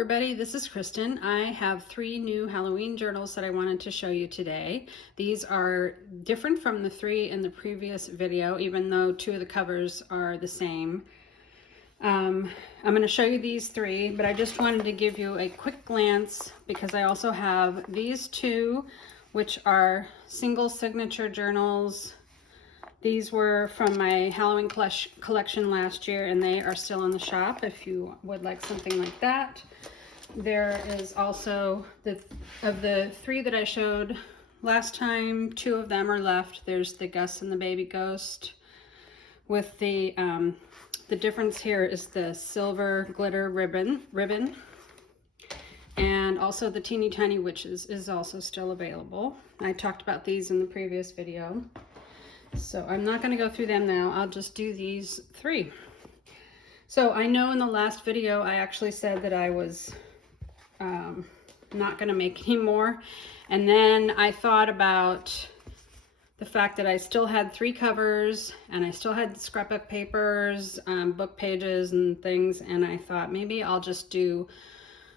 everybody, this is Kristen. I have 3 new Halloween journals that I wanted to show you today. These are different from the 3 in the previous video, even though 2 of the covers are the same. I'm going to show you these 3, but I just wanted to give you a quick glance because I also have these 2, which are single signature journals. These were from my Halloween collection last year, and they are still in the shop if you would like something like that. There is also, of the 3 that I showed last time, 2 of them are left. There's the Gus and the Baby Ghost with the difference here is the silver glitter ribbon. And also the Teeny Tiny Witches is also still available. I talked about these in the previous video. So I'm not going to go through them now. I'll just do these 3. So I know in the last video I actually said that I was not going to make any more. And then I thought about the fact that I still had 3 covers and I still had scrapbook papers, book pages and things. And I thought maybe I'll just do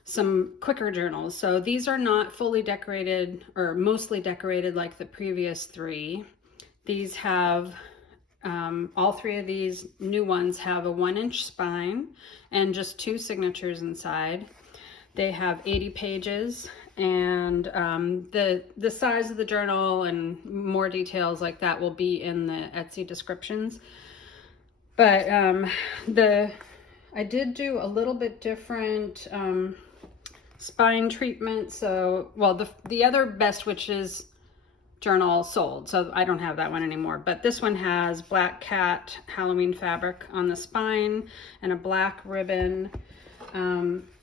some quicker journals. So these are not fully decorated or mostly decorated like the previous 3. These have, all 3 of these new ones have a 1-inch spine and just 2 signatures inside. They have 80 pages, and the size of the journal and more details like that will be in the Etsy descriptions. But I did do a little bit different spine treatment. So, well, the other Best Witches journal sold, so I don't have that one anymore, but this one has black cat Halloween fabric on the spine and a black ribbon.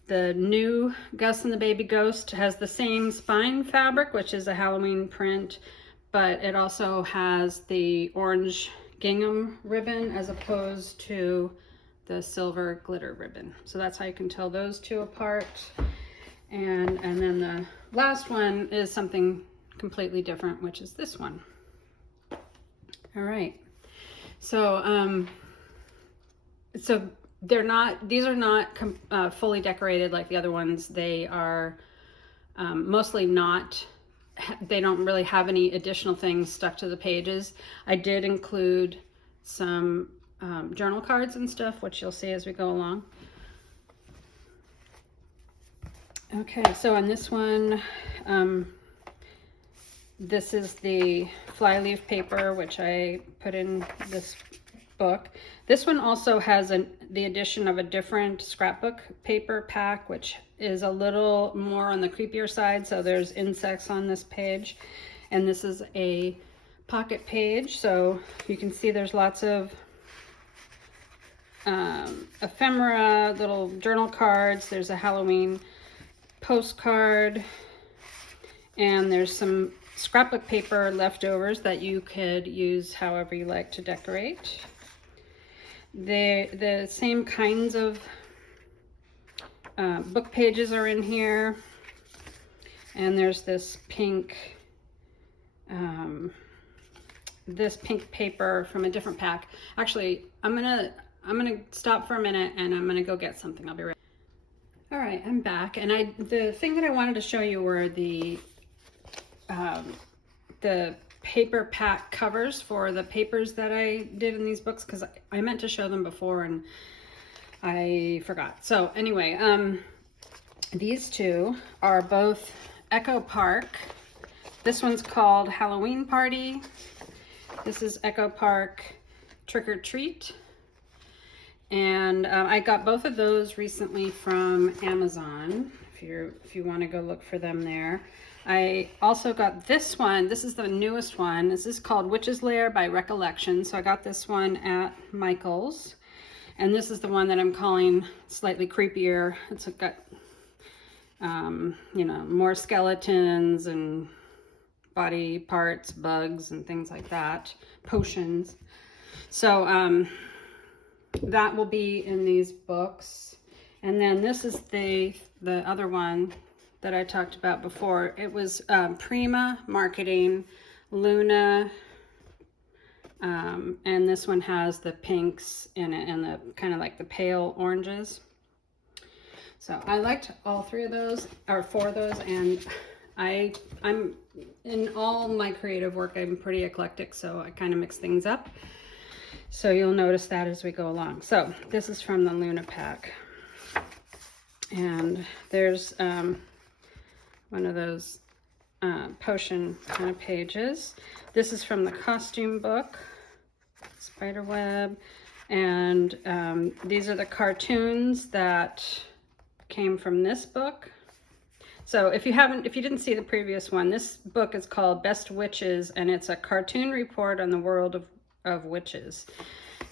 The new Gus and the Baby Ghost has the same spine fabric, which is a Halloween print, but it also has the orange gingham ribbon as opposed to the silver glitter ribbon. So that's how you can tell those 2 apart. And then the last one is something completely different, which is this one. All right, so these are not fully decorated like the other ones. They are mostly not, they don't really have any additional things stuck to the pages. I did include some journal cards and stuff, which you'll see as we go along. Okay, so on this one, this is the flyleaf paper, which I put in this book. This one also has the addition of a different scrapbook paper pack, which is a little more on the creepier side. So there's insects on this page, and this is a pocket page. So you can see there's lots of ephemera, little journal cards. There's a Halloween postcard, and there's some scrapbook paper leftovers that you could use however you like to decorate. The same kinds of book pages are in here, and there's this pink paper from a different pack. Actually, I'm gonna stop for a minute and I'm gonna go get something. I'll be right. All right, I'm back, and the thing that I wanted to show you were the paper pack covers for the papers that I did in these books, because I meant to show them before and I forgot. So anyway, these 2 are both Echo Park. This one's called Halloween Party. This is Echo Park Trick or Treat. And I got both of those recently from Amazon, if you want to go look for them there. I also got this one. This is the newest one. This is called Witch's Lair by Recollection. So I got this one at Michael's. And this is the one that I'm calling slightly creepier. It's got, you know, more skeletons and body parts, bugs and things like that, potions. So that will be in these books. And then this is the other one that I talked about before. It was Prima Marketing, Luna, and this one has the pinks in it and the kind of like the pale oranges. So I liked all three of those, or four of those, and I'm in all my creative work, I'm pretty eclectic, so I kind of mix things up. So you'll notice that as we go along. So this is from the Luna pack. And there's one of those potion kind of pages. This is from the costume book, Spiderweb. And these are the cartoons that came from this book. So if you didn't see the previous one, this book is called Best Witches, and it's a cartoon report on the world of witches.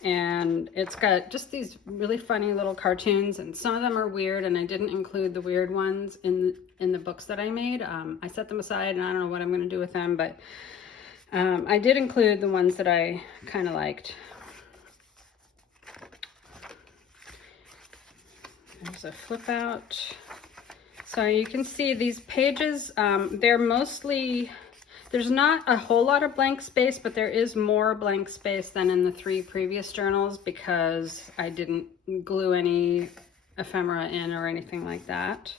And it's got just these really funny little cartoons, and some of them are weird, and I didn't include the weird ones in the books that I made. I set them aside, and I don't know what I'm going to do with them, but I did include the ones that I kind of liked. There's a flip out. So you can see these pages, they're mostly, there's not a whole lot of blank space, but there is more blank space than in the 3 previous journals because I didn't glue any ephemera in or anything like that.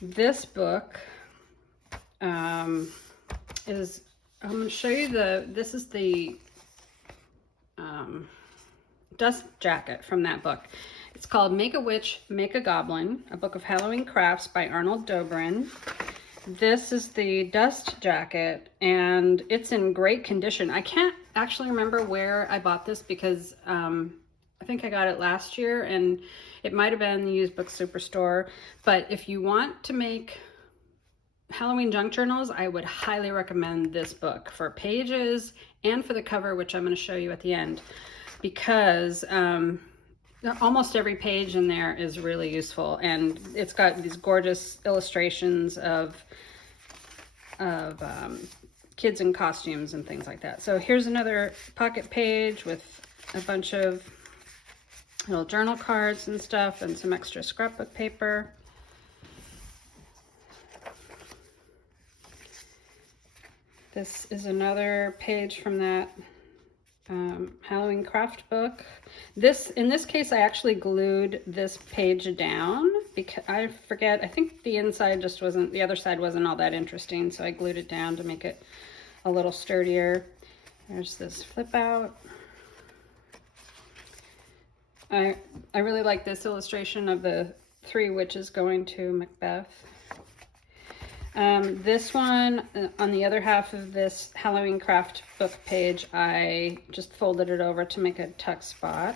This book is, I'm going to show you this is the dust jacket from that book. It's called Make a Witch, Make a Goblin, a book of Halloween crafts by Arnold Dobrin. This is the dust jacket, and it's in great condition. I can't actually remember where I bought this because I think I got it last year, and it might have been the used book superstore. But if you want to make Halloween junk journals, I would highly recommend this book for pages and for the cover, which I'm going to show you at the end, because almost every page in there is really useful, and it's got these gorgeous illustrations of kids in costumes and things like that. So here's another pocket page with a bunch of little journal cards and stuff and some extra scrapbook paper. This is another page from that Halloween craft book. In this case, I actually glued this page down because I forget, I think the inside just wasn't, the other side wasn't all that interesting, so I glued it down to make it a little sturdier. There's this flip out. I really like this illustration of the 3 witches going to Macbeth. This one, on the other half of this Halloween craft book page, I just folded it over to make a tuck spot.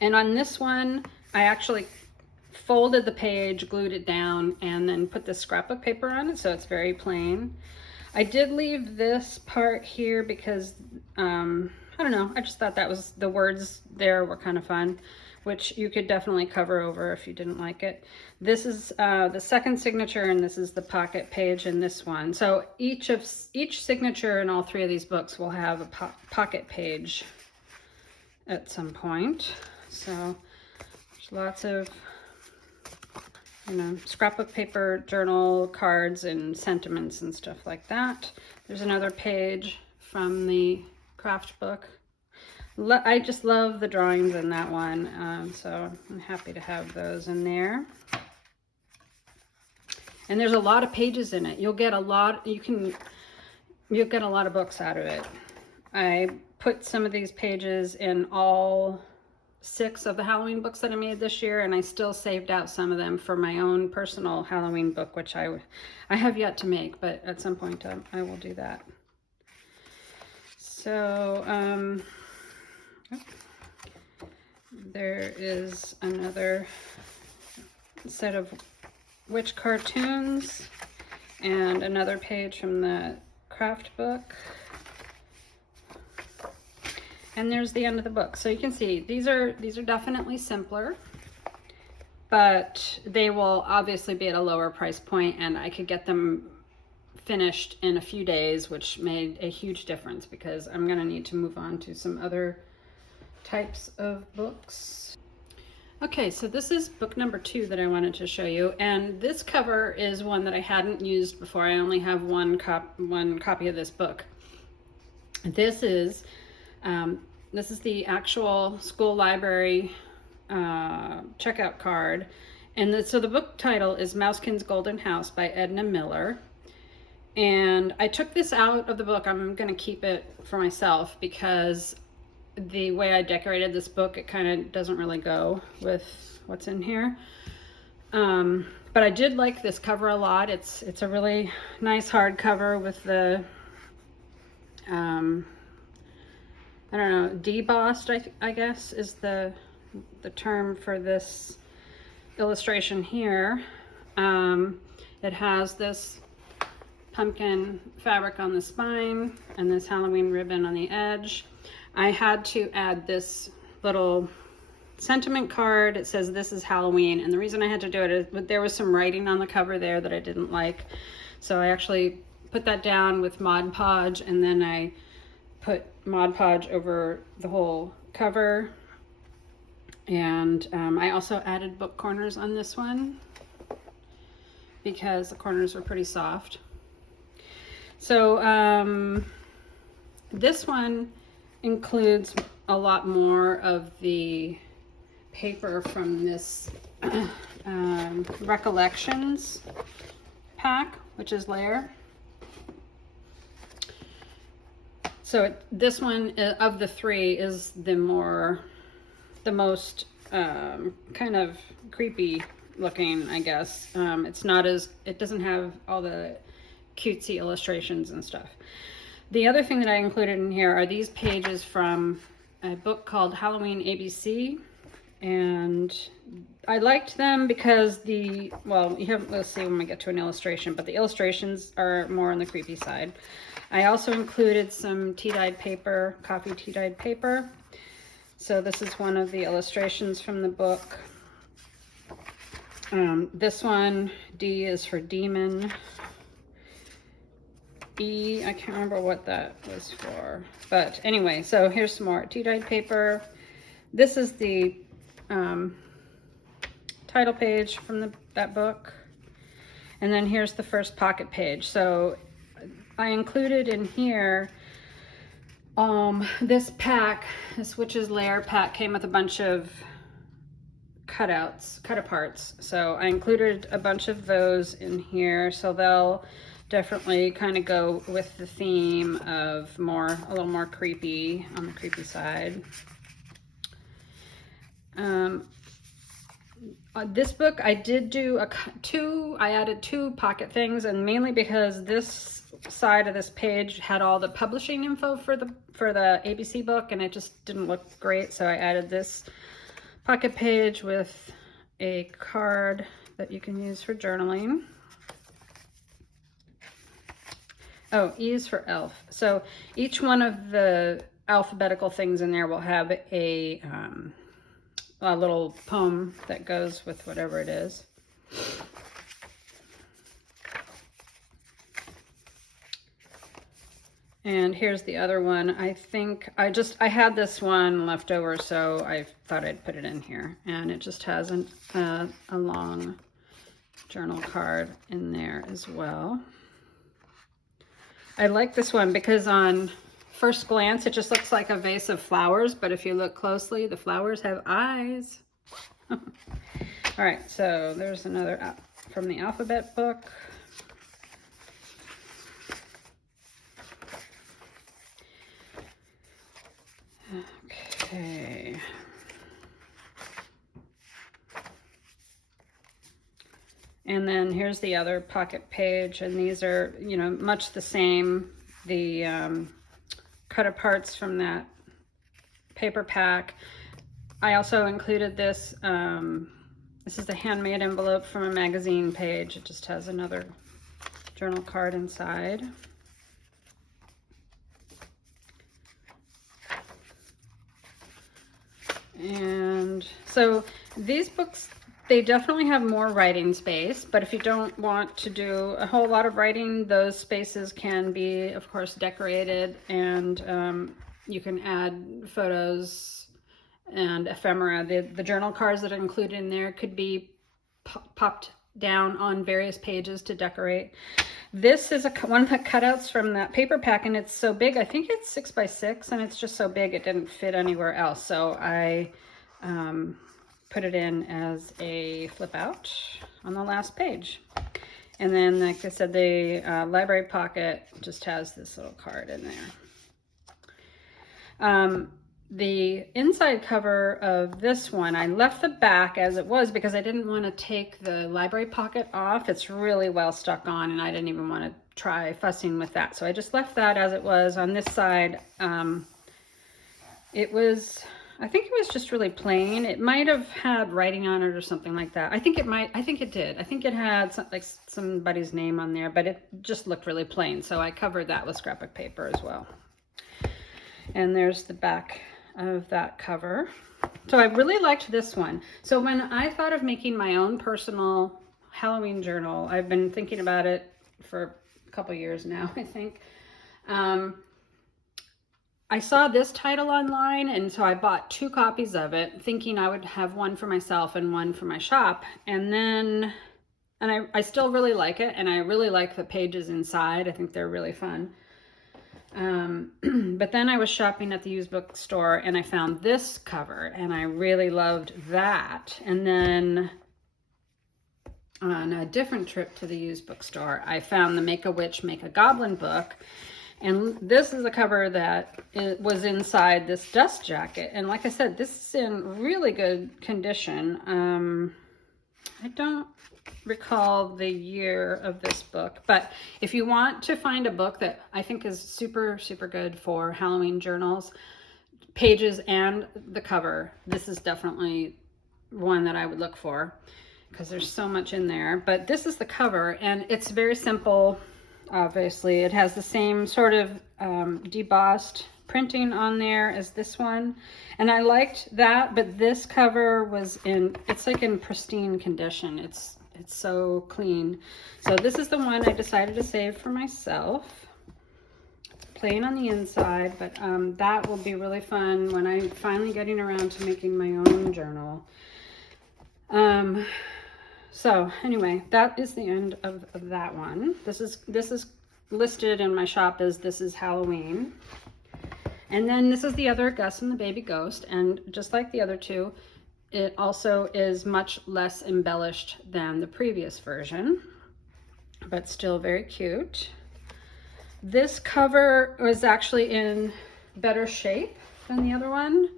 And on this one, I actually folded the page, glued it down, and then put the scrapbook paper on it, so it's very plain. I did leave this part here because, I don't know, I just thought that was, the words there were kind of fun, which you could definitely cover over if you didn't like it. This is the second signature, and this is the pocket page in this one. So each signature in all 3 of these books will have a pocket page at some point. So there's lots of, you know, scrapbook paper, journal cards, and sentiments and stuff like that. There's another page from the craft book. I just love the drawings in that one, so I'm happy to have those in there. And there's a lot of pages in it. You'll get a lot of books out of it. I put some of these pages in all 6 of the Halloween books that I made this year, and I still saved out some of them for my own personal Halloween book, which I have yet to make, but at some point I will do that. So, there is another set of witch cartoons and another page from the craft book. And there's the end of the book. So you can see these are definitely simpler, but they will obviously be at a lower price point, and I could get them finished in a few days, which made a huge difference because I'm going to need to move on to some other types of books. Okay, so this is book number 2 that I wanted to show you, and this cover is one that I hadn't used before. I only have one copy of this book. This is This is the actual school library checkout card. And so the book title is Mousekin's Golden House by Edna Miller. And I took this out of the book. I'm going to keep it for myself because the way I decorated this book, it kind of doesn't really go with what's in here. But I did like this cover a lot. It's a really nice hardcover with the, I don't know, debossed, I guess is the term for this illustration here. It has this pumpkin fabric on the spine and this Halloween ribbon on the edge. I had to add this little sentiment card. It says this is Halloween, and the reason I had to do it is there was some writing on the cover there that I didn't like, so I actually put that down with Mod Podge, and then I put Mod Podge over the whole cover. And I also added book corners on this one because the corners were pretty soft. So this one includes a lot more of the paper from this Recollections pack, which is Layer. So this one of the three is the most kind of creepy looking, I guess. It doesn't have all the cutesy illustrations and stuff. The other thing that I included in here are these pages from a book called Halloween ABC, and I liked them because we'll see when we get to an illustration, but the illustrations are more on the creepy side. I also included some tea-dyed paper, coffee tea-dyed paper. So this is one of the illustrations from the book. This one, D is for demon. E, I can't remember what that was for. But anyway, so here's some more tea-dyed paper. This is the title page from that book. And then here's the first pocket page. So I included in here this pack, this Witch's Lair pack, came with a bunch of cut aparts. So I included a bunch of those in here, so they'll definitely kind of go with the theme of a little more creepy, on the creepy side. This book I did do I added two pocket things, and mainly because this side of this page had all the publishing info for the ABC book, and it just didn't look great, so I added this pocket page with a card that you can use for journaling. Oh, E is for elf. So each one of the alphabetical things in there will have a little poem that goes with whatever it is. And here's the other one. I think I had this one left over, so I thought I'd put it in here. And it just has a long journal card in there as well. I like this one because on first glance, it just looks like a vase of flowers, but if you look closely, the flowers have eyes. All right, so there's another from the alphabet book. Okay. And then here's the other pocket page, and these are, much the same. The cut aparts from that paper pack. I also included this. This is the handmade envelope from a magazine page. It just has another journal card inside. And so these books, they definitely have more writing space, but if you don't want to do a whole lot of writing, those spaces can be, of course, decorated, and you can add photos and ephemera. The journal cards that are included in there could be popped down on various pages to decorate. This is one of the cutouts from that paper pack, and it's so big. I think it's 6 by 6, and it's just so big it didn't fit anywhere else. So I put it in as a flip out on the last page. And then, like I said, the library pocket just has this little card in there. The inside cover of this one, I left the back as it was because I didn't want to take the library pocket off. It's really well stuck on, and I didn't even want to try fussing with that. So I just left that as it was. On this side, it was, I think it was just really plain. It might have had writing on it or something like that. I think it did. I think it had somebody's name on there, but it just looked really plain. So I covered that with scrapbook paper as well. And there's the back of that cover. So I really liked this one. So when I thought of making my own personal Halloween journal, I've been thinking about it for a couple years now, I think. I saw this title online, and so I bought 2 copies of it, thinking I would have one for myself and one for my shop. And I still really like it, and I really like the pages inside. I think they're really fun. But then I was shopping at the used bookstore, and I found this cover, and I really loved that. And then on a different trip to the used bookstore, I found the Make a Witch, Make a Goblin book. And this is a cover that was inside this dust jacket. And like I said, this is in really good condition. I don't recall the year of this book, but if you want to find a book that I think is super, super good for Halloween journals, pages and the cover, this is definitely one that I would look for because there's so much in there. But this is the cover, and it's very simple. Obviously, it has the same sort of debossed printing on there as this one, and I liked that. But this cover was it's like in pristine condition. It's so clean. So this is the one I decided to save for myself. Plain on the inside, but that will be really fun when I'm finally getting around to making my own journal. So anyway, that is the end of that one. This is listed in my shop as This Is Halloween. And then this is the other Gus and the Baby Ghost, and just like the other two, it also is much less embellished than the previous version, but still very cute. This cover was actually in better shape than the other one.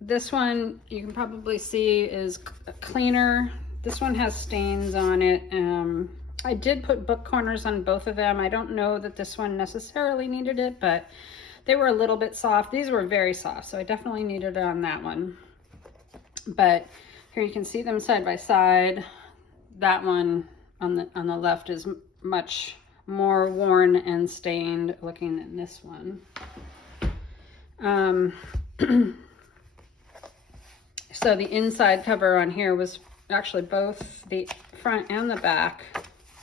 This one you can probably see is cleaner. This one has stains on it. I did put book corners on both of them. I don't know that this one necessarily needed it, but they were a little bit soft. These were very soft, so I definitely needed it on that one. But here you can see them side by side. That one on the left is much more worn and stained looking than this one. So the inside cover on here was actually both the front and the back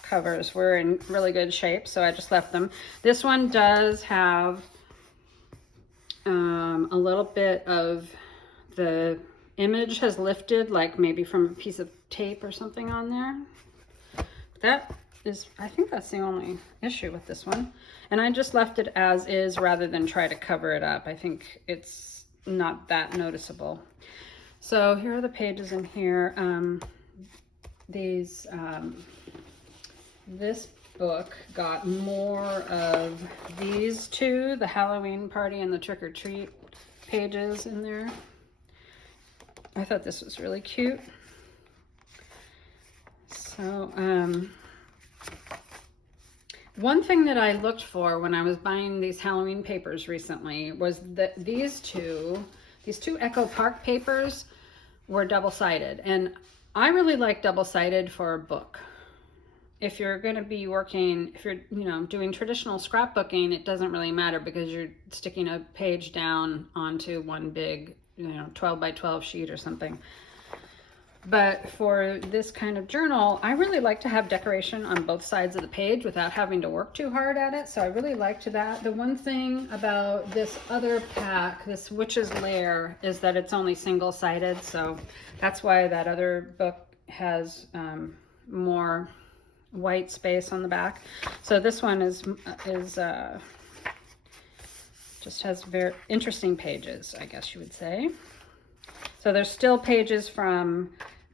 covers were in really good shape, so I just left them. This one does have a little bit of the image has lifted, like maybe from a piece of tape or something on there. That is, I think that's the only issue with this one. And I just left it as is rather than try to cover it up. I think it's not that noticeable. So here are the pages in here. This book got more of these two, the Halloween party and the trick or treat pages in there. I thought this was really cute. So one thing that I looked for when I was buying these Halloween papers recently was that these two Echo Park papers were double-sided, and I really like double-sided for a book. If you're going to be working, if you're doing traditional scrapbooking, it doesn't really matter because you're sticking a page down onto one big 12 by 12 sheet or something. But for this kind of journal, I really like to have decoration on both sides of the page without having to work too hard at it. So I really liked that. The one thing about this other pack, this Witch's Lair, is that it's only single-sided. So that's why that other book has more white space on the back. So this one is just has very interesting pages, I guess you would say. So there's still pages from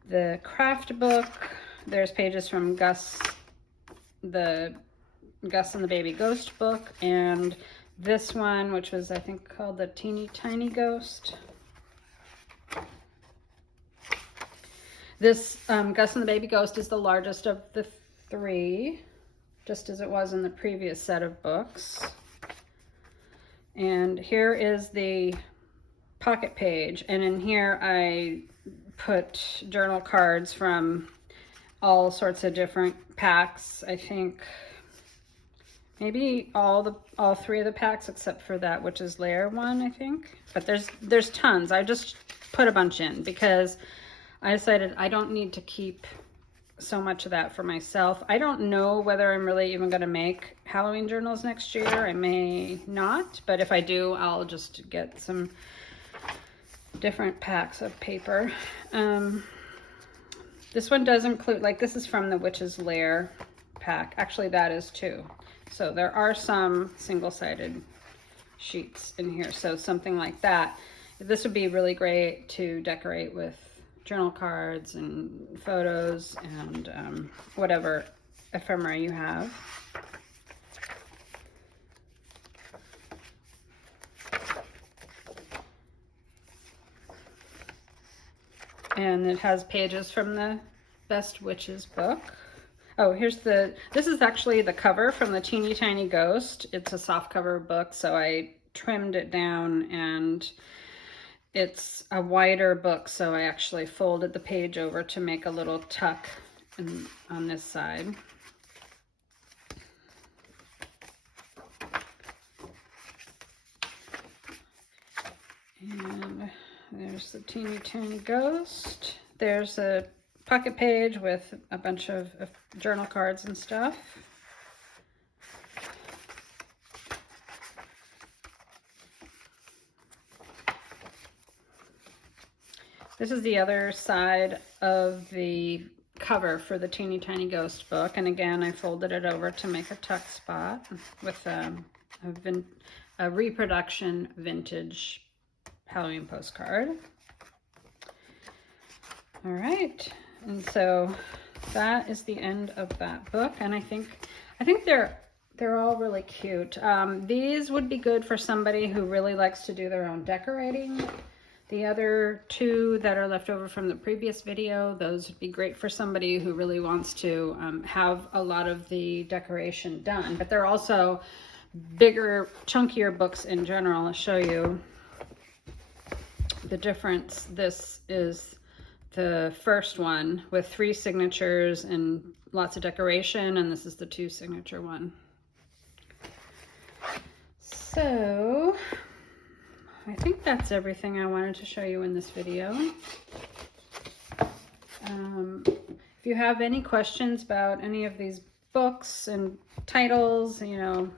the craft book. There's pages from Gus and the Baby Ghost book, and this one, which was I think called the Teeny Tiny Ghost. This Gus and the Baby Ghost is the largest of the three, just as it was in the previous set of books. And here is the pocket page, and in here I put journal cards from all sorts of different packs. I think maybe all three of the packs except for that Witch's Lair one, I think. But there's tons. I just put a bunch in because I decided I don't need to keep so much of that for myself. I don't know whether I'm really even going to make Halloween journals next year. I may not, but if I do, I'll just get some different packs of paper. This one does include, like, this is from the Witch's Lair pack. Actually, that is too. So there are some single-sided sheets in here. So something like that. This would be really great to decorate with journal cards and photos and whatever ephemera you have. And it has pages from the Best Witches book. Oh, this is actually the cover from the Teeny Tiny Ghost. It's a soft cover book, so I trimmed it down, and it's a wider book, so I actually folded the page over to make a little tuck on this side. And there's the Teeny Tiny Ghost. There's a pocket page with a bunch of journal cards and stuff. This is the other side of the cover for the Teeny Tiny Ghost book, and again I folded it over to make a tuck spot with a reproduction vintage Halloween postcard. All right, and so that is the end of that book, and I think they're all really cute. These would be good for somebody who really likes to do their own decorating. The other two that are left over from the previous video, those would be great for somebody who really wants to have a lot of the decoration done. But they're also bigger, chunkier books in general. I'll show you the difference. This is the first one with 3 signatures and lots of decoration, and this is the 2 signature one. So I think that's everything I wanted to show you in this video. If you have any questions about any of these books and titles, you know,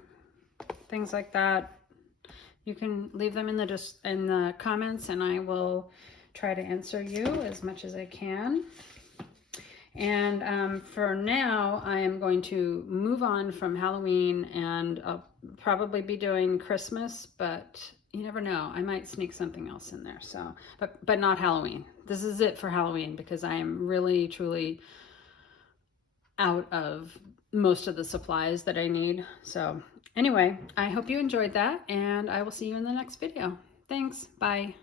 things like that, you can leave them in the comments, and I will try to answer you as much as I can. And for now, I am going to move on from Halloween, and I'll probably be doing Christmas, but you never know. I might sneak something else in there. So, but not Halloween. This is it for Halloween because I am really, truly out of most of the supplies that I need. So anyway, I hope you enjoyed that, and I will see you in the next video. Thanks. Bye.